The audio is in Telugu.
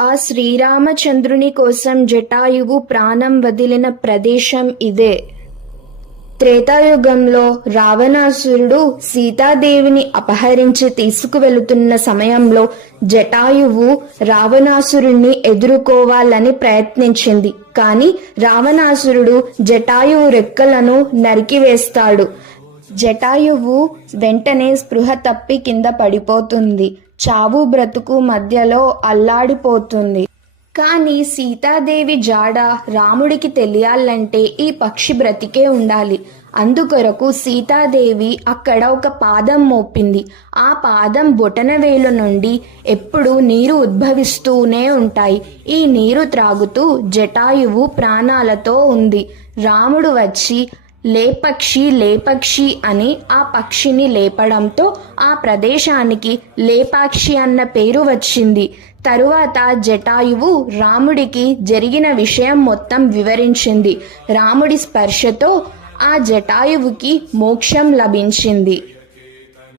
ఆ శ్రీరామచంద్రుని కోసం జటాయువు ప్రాణం వదిలిన ప్రదేశం ఇదే. త్రేతాయుగంలో రావణాసురుడు సీతాదేవిని అపహరించి తీసుకువెళుతున్న సమయంలో జటాయువు రావణాసురుణ్ణి ఎదుర్కోవాలని ప్రయత్నించింది. కానీ రావణాసురుడు జటాయువు రెక్కలను నరికివేస్తాడు. జటాయువు వెంటనే స్పృహ తప్పి కింద పడిపోతుంది. చావు బ్రతుకు మధ్యలో అల్లాడిపోతుంది. కానీ సీతాదేవి జాడ రాముడికి తెలియాలంటే ఈ పక్షి బ్రతికే ఉండాలి. అందుకొరకు సీతాదేవి అక్కడ ఒక పాదం మోపింది. ఆ పాదం బొటనవేలు నుండి ఎప్పుడూ నీరు ఉద్భవిస్తూనే ఉంటాయి. ఈ నీరు త్రాగుతూ జటాయువు ప్రాణాలతో ఉంది. రాముడు వచ్చి లేపక్షి లేపక్షి అని ఆ పక్షిని లేపడంతో ఆ ప్రదేశానికి లేపాక్షి అన్న పేరు వచ్చింది. తరువాత జటాయువు రాముడికి జరిగిన విషయం మొత్తం వివరించింది. రాముడి స్పర్శతో ఆ జటాయువుకి మోక్షం లభించింది.